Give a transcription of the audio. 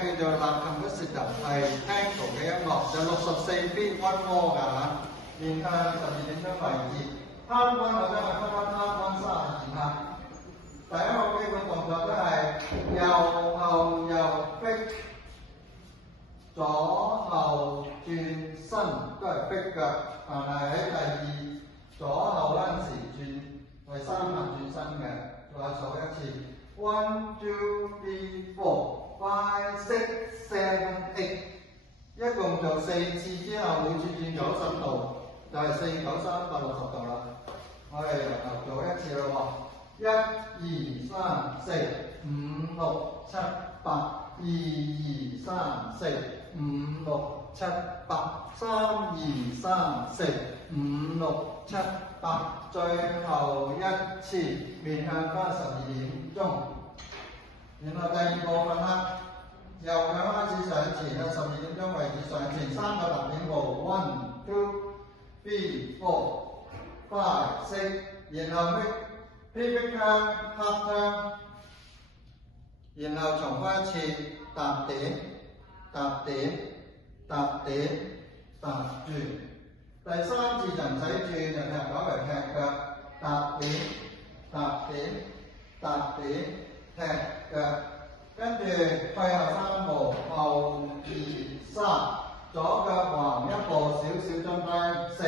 叫做立琴嘅舌頭，係 tango 嘅音樂，就64 beat one more 㗎，面向12點鐘為止。Part one 我將佢分開 Part one 32下。第一個基本動作都係右後右逼，左後轉身都係逼腳，但係喺第二左後嗰陣時轉第三下轉身嘅，再數一次 1 2 3 4 5 6 7 8，一共做4次之後，每次轉90度，就係4、9、3、160度啦。我哋由頭做一次啦喎。1、2、3、4、5、6、7、8。2、2、3、4、5、6、7、8。3、2、3、4、5、6、7、8。最後一次面向翻12點鐘。然後第二部分啦，由佢開始上前嘅12點鐘為止上前3個踏點步 ，1、2、3、4、5、6，然後pivot turn、half turn， 然後重複一次踏點、踏點、踏點、踏轉。第三次就唔使轉，就踢改為踢腳，踏點、踏點、踏點、踢腳。跟住退後3步，後2、3，左腳橫一步，少少中間4、